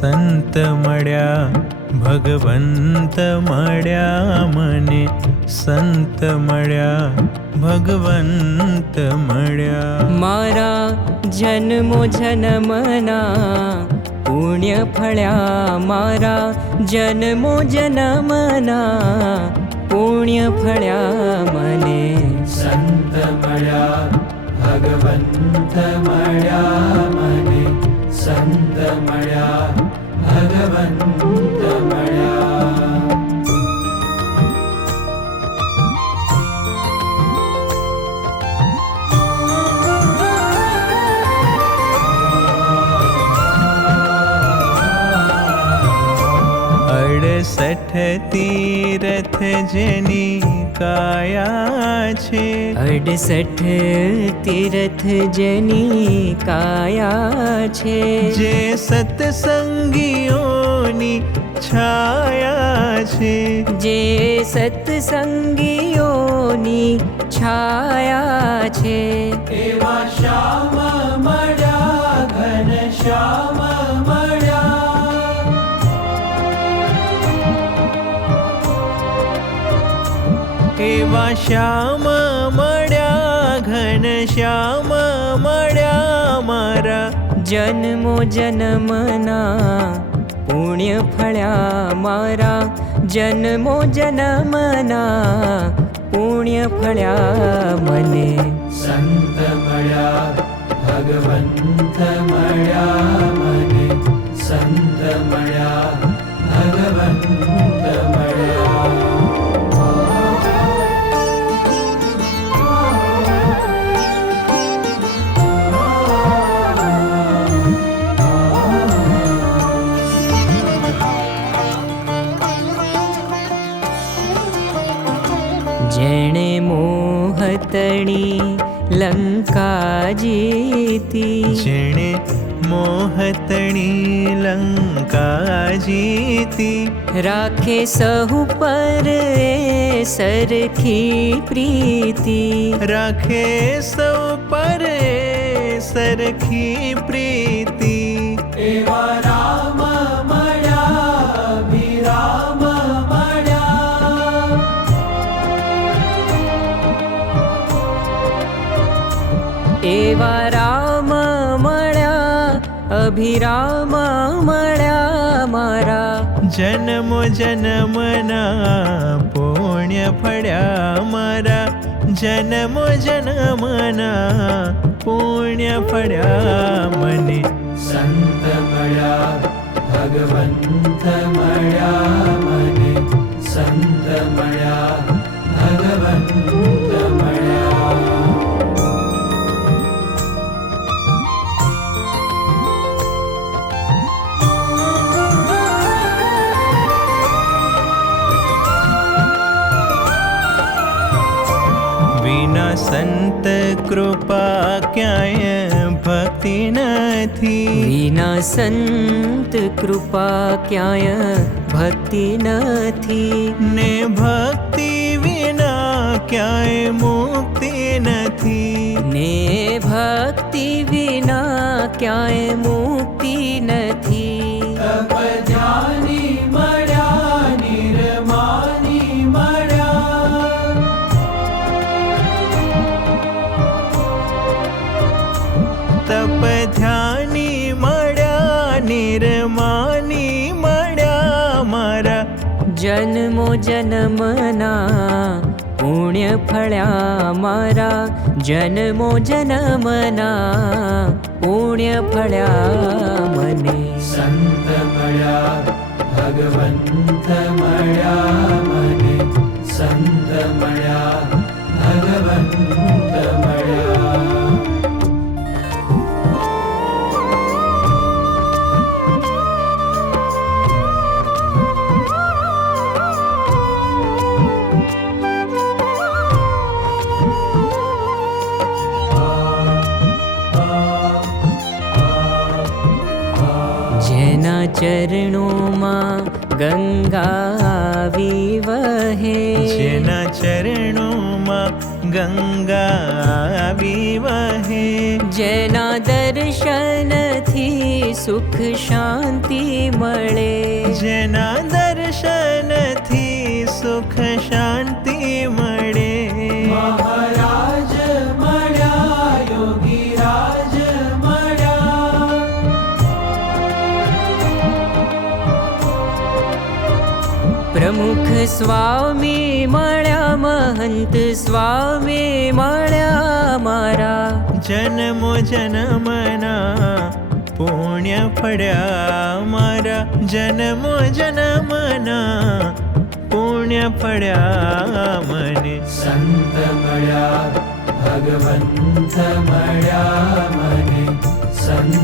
સંત મળ્યા ભગવંત મળ્યા મને, સંત મળ્યા ભગવંત મળ્યા. મારા જન્મો જન્મના પુણ્ય ફળ્યા, મારા જન્મો જન્મના પુણ્ય ફળ્યા મને. સંત મળ્યા ભગવંત મળ્યા મને, સંત મળ્યા ભગવંત મળ્યા. અડસઠ તીરથ જેની કાયા છે, 68 તીરથ જેની કાયા છે. જે સત્સંગીઓની છાયા છે, જે સત્સંગીઓની છાયા છે. એવા શ્યામ મળ્યા ઘન શ્યામ મળ્યા, એવા શ્યામ મળ્યા ઘન શ્યામ મળ્યા. મારા જન્મો જન્મના પુણ્ય ફળ્યા, મારા જન્મો જન્મના પુણ્ય ફળ્યા મને. સંત મળ્યા ભગવંત મળ્યા મને, સંત મળ્યા ભગવંત મળ્યા. જેણે મોહતણી લંકા જીતી, જેણે મોહતણી લંકા જીતી, રાખે સહુ પર એ સરખી પ્રીતિ. રાખે સૌ પર સરખી પ્રીતિ. એવા રામ મળ્યા અભિરામ મળ્યા, એવા રામ મળ્યા અભિરામ મળ્યા. મારા જન્મો જન્મના પુણ્ય ફળ્યા, મારા જન્મો જન્મના પુણ્ય ફળ્યા મને. સંત મળ્યા ભગવંત મળ્યા મને, સંત મળ્યા ભગવંત મળ્યા. વિના સંત કૃપા ક્યાંય ભક્તિ નથી, વિના સંત કૃપા ક્યાંય ભક્તિ નથી. ને ભક્તિ વિના ક્યાંય મુક્તિ નથી, ને ભક્તિ વિના ક્યાંય મુક્તિ નથી. તપધ્યાની મળ્યા નિર્માની મળ્યા, તપધ્યાની મળ્યા નિર્માની મળ્યા. મારા જન્મો જન્મના પુણ્ય ફળ્યા, મારા જન્મો જન્મના પુણ્ય ફળ્યા મને. સંત મળ્યા ભગવંત મળ્યા મને, સંત મળ્યા ભગવંત મળ્યા. જેના ચરણોમાં ગંગા આવી વહે, જેના ચરણોમાં ગંગા આવી વહે. જેના દર્શનથી સુખ શાંતિ મળે. જેના દર્શનથી સુખ શાંતિ મળે. મહારાજ મળ્યા યોગી રાજ મળ્યા. પ્રમુખ સ્વામી મળ્યા, મહંત સ્વામી મળ્યા મારા. જન્મો જન્મના પુણ્ય ફળ્યા મારા. જન્મો જન્મના પુણ્ય ફળ્યા મને. સંત મળ્યા ભગવંત મળ્યા મને. સંત